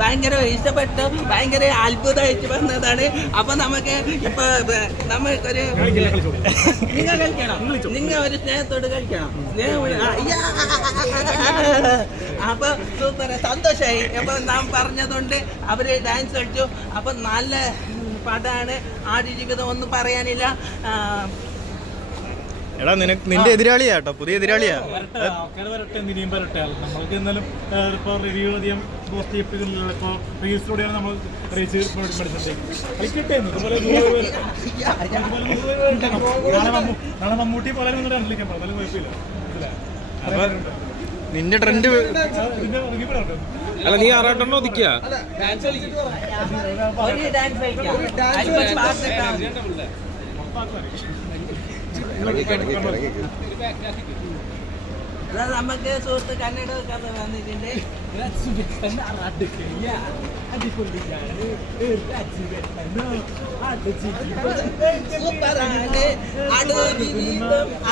ഭയങ്കര ഇഷ്ടപ്പെട്ടു, ഭയങ്കര അത്ഭുതമായിട്ട് വന്നതാണ്. അപ്പൊ നമുക്ക് ഇപ്പൊ നമുക്കൊരു നിങ്ങൾ കളിക്കണം, നിങ്ങൾ ഒരു സ്നേഹത്തോട് കളിക്കണം. അപ്പൊ സൂപ്പർ സന്തോഷമായി. അപ്പൊ നാം പറഞ്ഞതുകൊണ്ട് അവര് ഡാൻസ് കളിച്ചു. അപ്പൊ നല്ല പാട്ടാണ്. ആടുജീവിതം ഒന്നും പറയാനില്ല. എടാ നിന്റെ എതിരാളിയാ കേട്ടോ, പുതിയ എതിരാളിയാ. നമ്മൾക്ക് എന്നാലും ഇപ്പോൾ റിവ്യൂ അധികം പോസ്റ്റ് ചെയ്യപ്പെടുന്നില്ല. ഇപ്പോൾ റീൽസിലൂടെയാണ് നമ്മൾ റീച്ച് നാളെ മമ്മൂട്ടി പോലെ കളിക്കാൻ പറഞ്ഞാലും കുഴപ്പമില്ല. നിന്റെ ട്രെൻഡ് അല്ല, നീ ആറാട്ടെണ്ണോ ഒതുക്കിയ നമുക്ക് സുഹൃത്ത് കന്നഡ കഥ വന്നിട്ടുണ്ട്. സൂപ്പറാണ്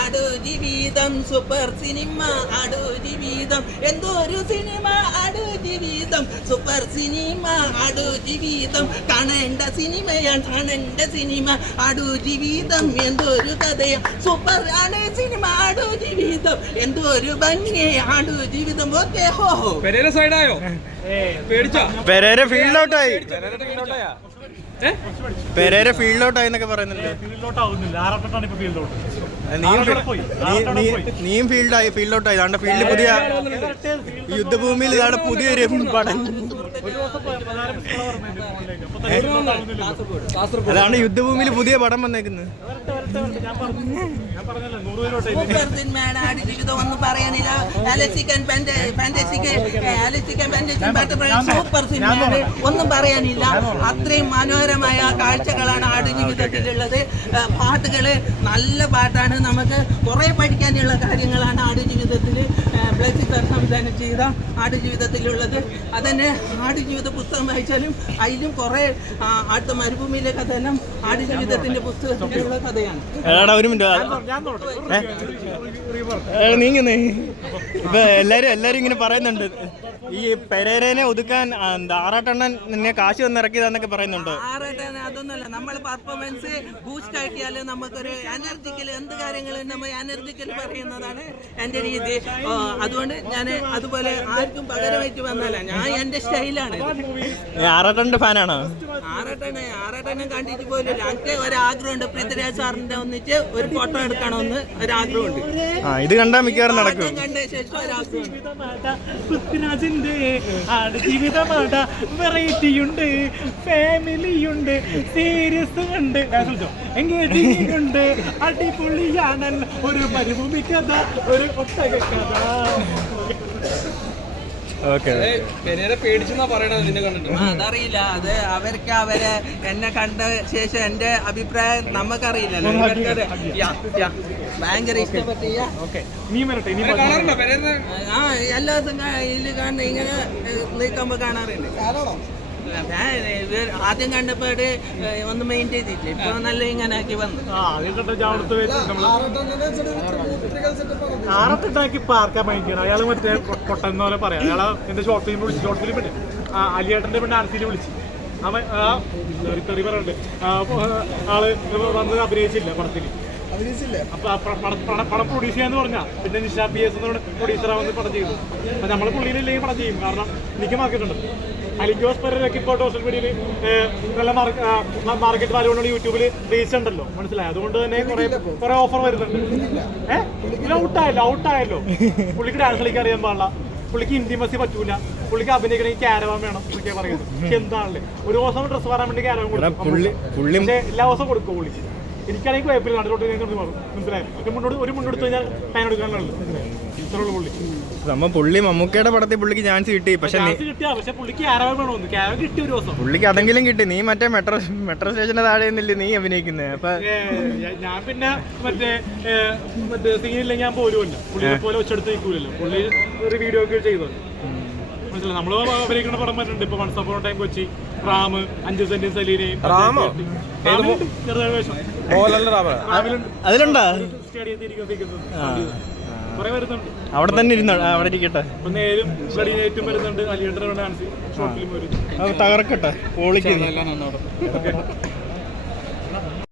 ആടുജീവിതം, സൂപ്പർ സിനിമ ആടുജീവിതം. എന്തൊരു cinema Aadujeevitham, super cinema Aadujeevitham. കാണേണ്ട സിനിമയാണ് കാണേണ്ട സിനിമ ആടുജീവിതം. എന്തൊരു കഥയാ, സൂപ്പർ ആണ് സിനിമ ആടുജീവിതം. എന്തൊരു ഭംഗി ആടുജീവിതം. ഓക്കെ ഹോ പെരേര സൈഡായോ? പേടിച്ചോ? പെരേര ഫീൽഡ് ഔട്ടായി, പെരേര ഫീൽഡ് ഔട്ടായി എന്നൊക്കെ പറയുന്നുണ്ട്. നീയും ഫീൽഡ് ഔട്ടായി. അതാണ്ട് ഫീൽഡിൽ പുതിയ യുദ്ധഭൂമിയിൽ ഇതാണ് പുതിയൊരു പടം. അതാണ് യുദ്ധഭൂമിയിൽ പുതിയ പടം വന്നേക്കുന്നത്. ഒന്നും പറയാനില്ല. സൂപ്പർ സിനിമയാണ്, ഒന്നും പറയാനില്ല. അത്രയും മനോഹരമായ കാഴ്ചകളാണ് ആടുജീവിതത്തിലുള്ളത്. പാട്ടുകള് നല്ല പാട്ടാണ്. നമുക്ക് കുറെ പഠിക്കാനുള്ള കാര്യങ്ങളാണ് ആടുജീവിതത്തിൽ ബ്ലസ്സി സംവിധാനം ചെയ്ത ആടുജീവിതത്തിലുള്ളത്. അതന്നെ ആടുജീവിത പുസ്തകം വായിച്ചാലും അതിലും കുറെ അടുത്ത മരുഭൂമിയിലെ കഥയെല്ലാം ആടുജീവിതത്തിന്റെ പുസ്തകത്തിലുള്ള കഥയാണ്. നീങ്ങുന്നേ ഇപ്പൊ എല്ലാരും ഇങ്ങനെ പറയുന്നുണ്ട്, ഈ പെരേരനെ ഒതുക്കാൻ ആറാട്ടെണ്ണൻ നിന്നെ കാശ് വന്നിറക്കിയതാന്നൊക്കെ പറയുന്നുണ്ടോ? ആറാട്ടെണ്ണ അതൊന്നുമല്ല, നമ്മൾ പെർഫോമൻസ് ബൂസ്റ്റ് ആക്കിയാൽ നമുക്കൊരു എനർജിക്കൽ എന്ത് കാര്യങ്ങളും നമ്മൾ എനർജിക്കൽ പറയുന്നതാണ് എൻ്റെ രീതി. അതുകൊണ്ട് ഞാൻ അതുപോലെ ആർക്കും പകരമായിട്ട് വന്നല്ല, ഞാൻ എൻ്റെ സ്റ്റൈലാണ്. ആറാട്ടെണ്ണന്റെ ഫാനാണോ? ആറാട്ടെണ്ണം കണ്ടിട്ട് പോലും എനിക്ക് ഒരാഗ്രഹമുണ്ട്, പൃഥ്വിരാജ് സാറിന്റെ ഒന്നിച്ച് ഒരു ഫോട്ടോ എടുക്കണമെന്ന് ഒരാഗ്രഹമുണ്ട്. ഇത് കണ്ടാൽ മിക്കവാറും നടക്കും. കണ്ട ശേഷം ഒരാഗ്രഹമുണ്ട്. ജീവിതമാണ്, വെറൈറ്റിയുണ്ട്, ഫാമിലിയുണ്ട്, സീരിയസ് ഉണ്ട്, എൻഗേജിംഗ് ഉണ്ട്, അടിപൊളിയാണ്. ഒരു മരുഭൂമി കഥ, ഒരു ഒട്ടക കഥ. അതറിയില്ല, അത് അവരെ എന്നെ കണ്ട ശേഷം എന്റെ അഭിപ്രായം നമുക്കറിയില്ലല്ലോ. ഭയങ്കര ഇഷ്ടപ്പെട്ട എല്ലാ ദിവസം ഇതിൽ കാണുന്ന ഇങ്ങനെ നിൽക്കുമ്പോ കാണാറുണ്ട്. ആദ്യം കണ്ടപ്പോട് ഒന്നും മെയിൻ ചെയ്തിട്ടില്ല, ഇപ്പൊ നല്ല ഇങ്ങനെ ആക്കി വന്നു. ആറത്തിട്ടാക്കി പാർക്കാൻ ഭയങ്കര അയാള് മറ്റേ പൊട്ടെന്ന് പോലെ പറയാം. അയാളെ എന്റെ ഷോർട്ട് ഫിലിം ഉണ്ട്, അലിയേട്ടന്റെ പിന്നെ ആൻസിയിൽ വിളിച്ച് അവൻ തെറി പറയുന്നുണ്ട്. ആള് വന്ന് അഭിനയിച്ചില്ല പടത്തിന്. അപ്പൊ പടം പ്രൊഡ്യൂസ് ചെയ്യാന്ന് പറഞ്ഞാ പിന്നെ നിഷ PS പ്രൊഡ്യൂസറാവന്ന് പടം ചെയ്തു. അപ്പൊ നമ്മള് പുള്ളിയിലില്ലെങ്കിൽ പടം ചെയ്യും, കാരണം എനിക്ക് മാർക്കറ്റ് ഉണ്ട്. അലിജോസ് പെരേരയ്ക്ക് ഇപ്പോൾ സോഷ്യൽ മീഡിയയിൽ നല്ല മാർക്കറ്റ് വാല്യൂ കൊണ്ട് യൂട്യൂബിൽ റീച്ച് ഉണ്ടല്ലോ, മനസ്സിലായി. അതുകൊണ്ട് തന്നെ കുറെ ഓഫർ വരുന്നുണ്ട്. ഔട്ടായല്ലോ. പുള്ളിക്ക് ഡാൻസ് കളിക്കാൻ അറിയാൻ പാടില്ല, പുള്ളിക്ക് ഇന്റിമസി പറ്റൂല, പുള്ളിക്ക് അഭിനയിക്കണമെങ്കിൽ ക്യാരവാൻ വേണം എന്നൊക്കെ പറയുന്നത്. പക്ഷെ എന്താണല്ലേ, ഒരു ദിവസം ഡ്രസ്സ് വരാൻ വേണ്ടി ക്യാരവാൻ കൊടുക്കും, പക്ഷേ എല്ലാ ദിവസവും കൊടുക്കും പുള്ളിക്ക്. എനിക്കാണെങ്കിൽ കുഴപ്പമില്ല, നാട്ടിലോട്ട് മനസ്സിലായി. ഒരു മുണ്ടെടുത്ത് കഴിഞ്ഞാൽ ഫാൻ എടുക്കാനുള്ളത് ഇത്രയുള്ള പുള്ളി. പുള്ളി മമ്മൂക്കയുടെ പടത്തിൽ പുള്ളിക്ക് ചാൻസ് കിട്ടി, പക്ഷെ പുള്ളിക്ക് അതെങ്കിലും കിട്ടി. നീ മറ്റേ മെട്രോ സ്റ്റേഷന്റെ താഴെ നീ അഭിനയിക്കുന്നത്. അപ്പൊ ഞാൻ പിന്നെ മറ്റേ സീനില്ല, ഞാൻ പോലുമല്ല, പുള്ളിയെ പോലെ വെച്ചെടുത്ത് നിൽക്കൂലല്ലോ. പുള്ളി ഒരു വീഡിയോ ഒക്കെ ചെയ്തോ, മനസ്സിലായി. നമ്മള് അഭിനയിക്കുന്ന പടം വരുന്നുണ്ട് ഇപ്പൊ. Once upon time Kochi, Ram, 5 സെന്റും സലീനയും അതിലുണ്ടോ? സ്റ്റേഡിയത്തിൽ കുറെ വരുന്നുണ്ട്. അവിടെ തന്നെ ഇരുന്നോ, അവിടെ ഇരിക്കട്ടെ. ഇപ്പൊ നേരും ബ്ലഡിനേറ്റും വരുന്നുണ്ട്. അലിയേട്ടൻ്റെ ഡാൻസ് ഷോർട്ട് ഫിലിം വരും. തകർക്കട്ടെ, പൊളിക്കുന്നു.